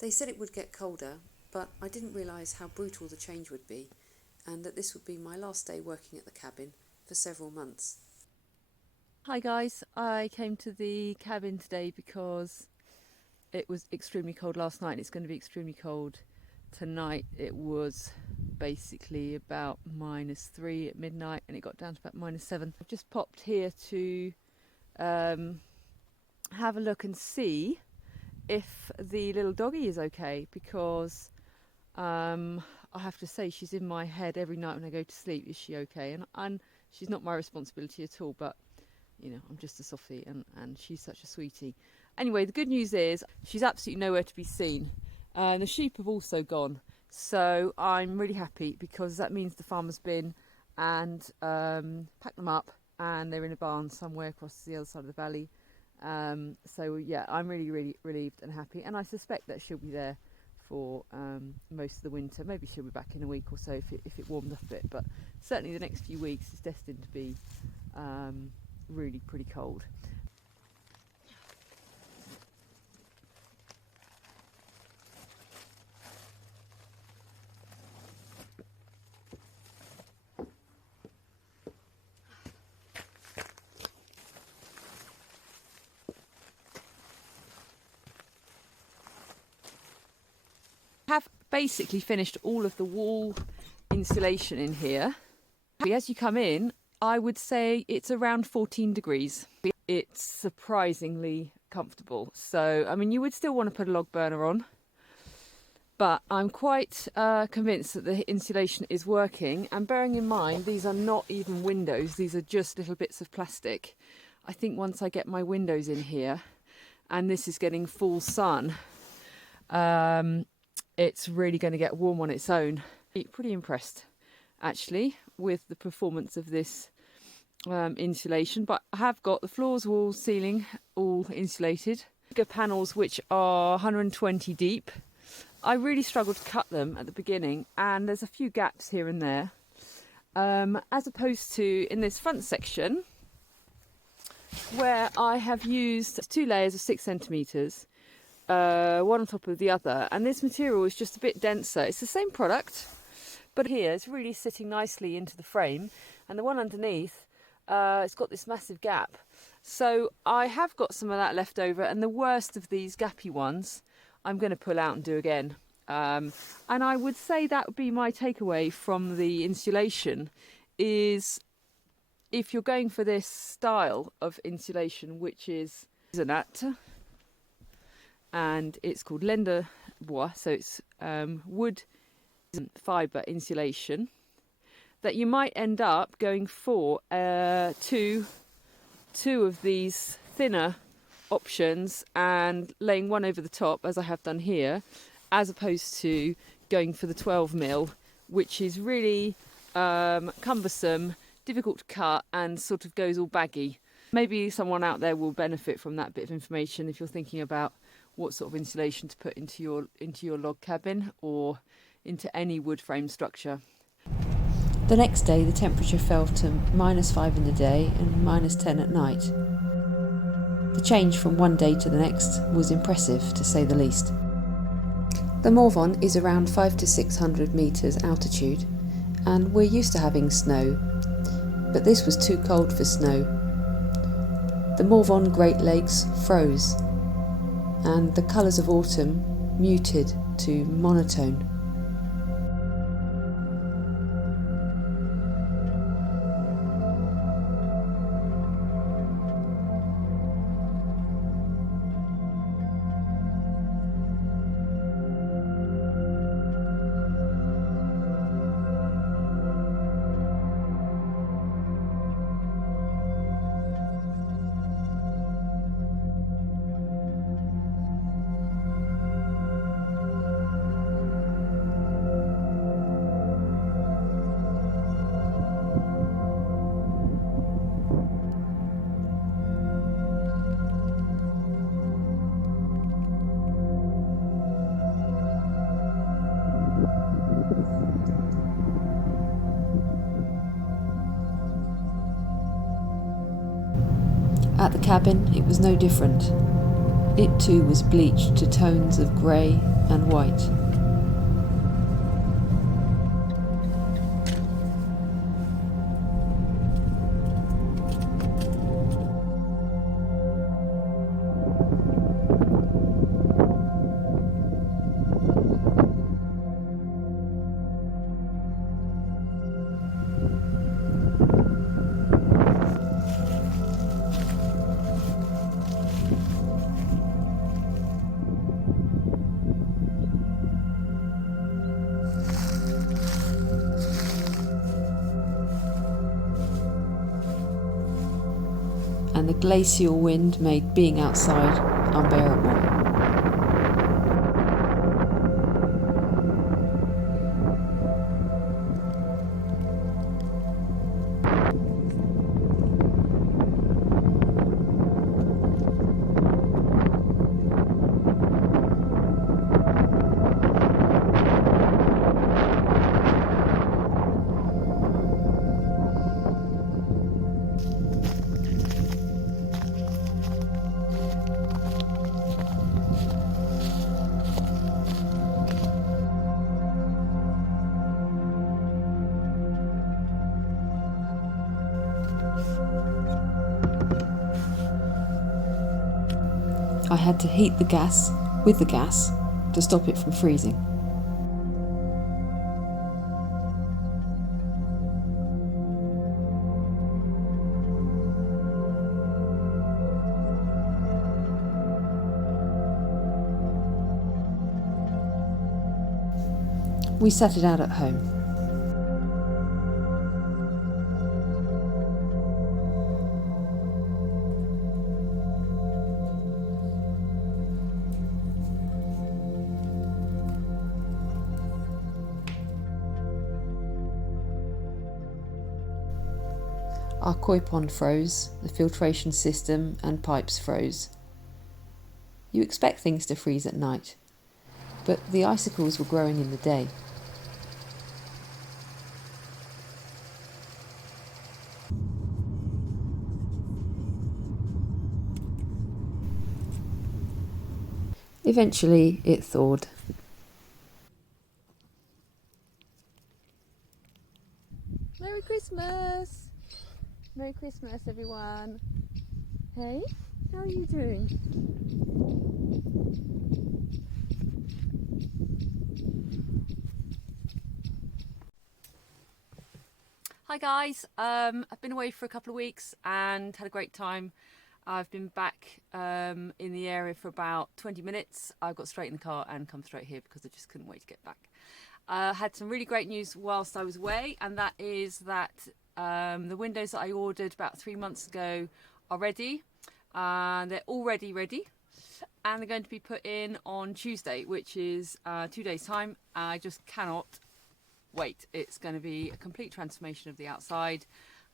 They said it would get colder, but I didn't realise how brutal the change would be, and that this would be my last day working at the cabin for several months. Hi guys, I came to the cabin today because it was extremely cold last night and it's going to be extremely cold tonight. It was basically about -3 at midnight and it got down to about -7. I've just popped here to have a look and see if the little doggy is okay, because I have to say she's in my head every night when I go to sleep. Is she okay? And she's not my responsibility at all, but you know, I'm just a softie and she's such a sweetie. Anyway, the good news is she's absolutely nowhere to be seen. The sheep have also gone. So I'm really happy because that means the farmer's been and packed them up and they're in a barn somewhere across the other side of the valley. So yeah, I'm really, really relieved and happy. And I suspect that she'll be there for most of the winter. Maybe she'll be back in a week or so if it warms up a bit. But certainly the next few weeks is destined to be really pretty cold. I have basically finished all of the wall insulation in here. As you come in, I would say it's around 14 degrees. It's surprisingly comfortable. So, I mean, you would still want to put a log burner on, but I'm quite convinced that the insulation is working. And bearing in mind, these are not even windows. These are just little bits of plastic. I think once I get my windows in here, and this is getting full sun, it's really going to get warm on its own. Pretty impressed, actually, with the performance of this insulation. But I have got the floors, walls, ceiling all insulated. Bigger panels which are 120 deep. I really struggled to cut them at the beginning and there's a few gaps here and there, as opposed to in this front section where I have used 2 layers of 6 centimetres, one on top of the other, and this material is just a bit denser. It's the same product, but here it's really sitting nicely into the frame, and the one underneath, it's got this massive gap. So I have got some of that left over, and the worst of these gappy ones I'm going to pull out and do again. And I would say that would be my takeaway from the insulation, is if you're going for this style of insulation, which is Zanat, and it's called Lender Bois, so it's wood fibre insulation, that you might end up going for two of these thinner options and laying one over the top, as I have done here, as opposed to going for the 12mm, which is really cumbersome, difficult to cut, and sort of goes all baggy. Maybe someone out there will benefit from that bit of information if you're thinking about what sort of insulation to put into your log cabin or into any wood frame structure. The next day the temperature fell to -5 in the day and -10 at night. The change from one day to the next was impressive, to say the least. The Morvan is around 500 to 600 metres altitude, and we're used to having snow, but this was too cold for snow. The Morvan Great Lakes froze, and the colours of autumn muted to monotone. At the cabin, it was no different. It too was bleached to tones of grey and white. And the glacial wind made being outside unbearable. I had to heat the gas with the gas to stop it from freezing. We sat it out at home. Our koi pond froze, the filtration system and pipes froze. You expect things to freeze at night, but the icicles were growing in the day. Eventually it thawed. Merry Christmas! Merry Christmas, everyone. Hey, how are you doing? Hi guys, I've been away for a couple of weeks and had a great time. I've been back in the area for about 20 minutes. I got straight in the car and come straight here because I just couldn't wait to get back. Had some really great news whilst I was away, and that is that the windows that I ordered about 3 months ago are ready. They're already ready, and they're going to be put in on Tuesday, which is 2 days time. I just cannot wait. It's going to be a complete transformation of the outside.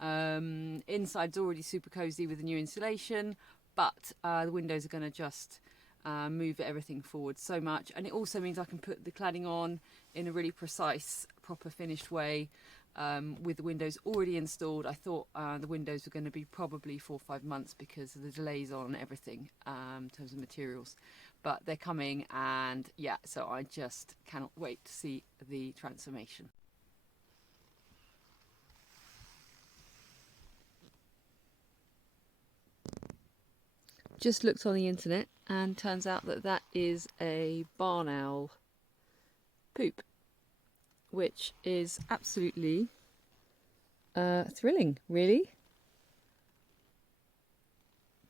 Inside's already super cozy with the new insulation, but the windows are going to just move everything forward so much, and it also means I can put the cladding on in a really precise, proper finished way with the windows already installed. I thought the windows were going to be probably 4 or 5 months because of the delays on everything in terms of materials, but they're coming, and yeah, so I just cannot wait to see the transformation. Just looked on the internet and turns out that that is a barn owl poop, which is absolutely thrilling, really.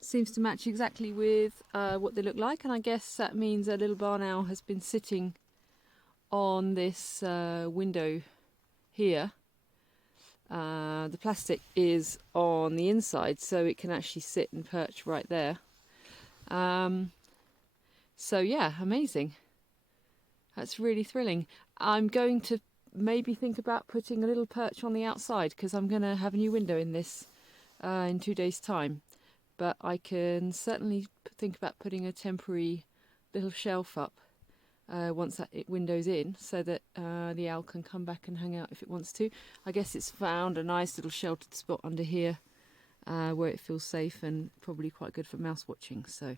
Seems to match exactly with what they look like, and I guess that means a little barn owl has been sitting on this window here. The plastic is on the inside, so it can actually sit and perch right there. So yeah, amazing. That's really thrilling. I'm going to maybe think about putting a little perch on the outside because I'm going to have a new window in this in 2 days' time. But I can certainly think about putting a temporary little shelf up once that window's in, so that the owl can come back and hang out if it wants to. I guess it's found a nice little sheltered spot under here where it feels safe and probably quite good for mouse watching. So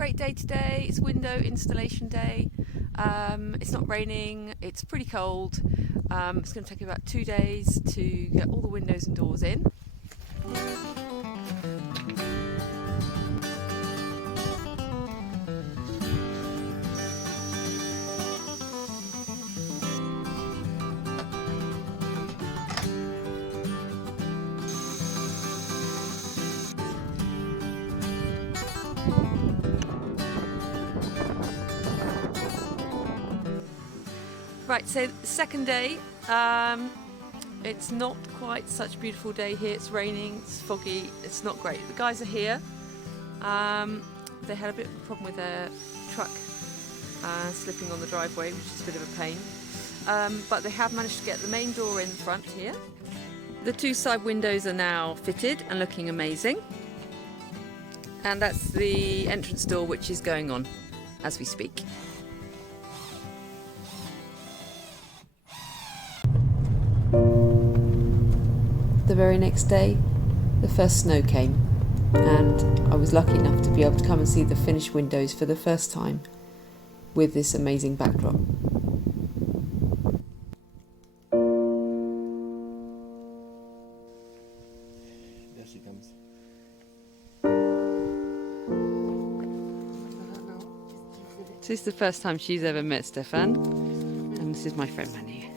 great day today. It's window installation day. It's not raining, it's pretty cold. It's going to take about 2 days to get all the windows and doors in. Right, so the second day, it's not quite such a beautiful day here. It's raining, it's foggy, it's not great. The guys are here. They had a bit of a problem with their truck slipping on the driveway, which is a bit of a pain. But they have managed to get the main door in front here. The 2 side windows are now fitted and looking amazing. And that's the entrance door, which is going on as we speak. The very next day, the first snow came, and I was lucky enough to be able to come and see the finished windows for the first time with this amazing backdrop. There she comes. This is the first time she's ever met Stefan, and this is my friend Manu.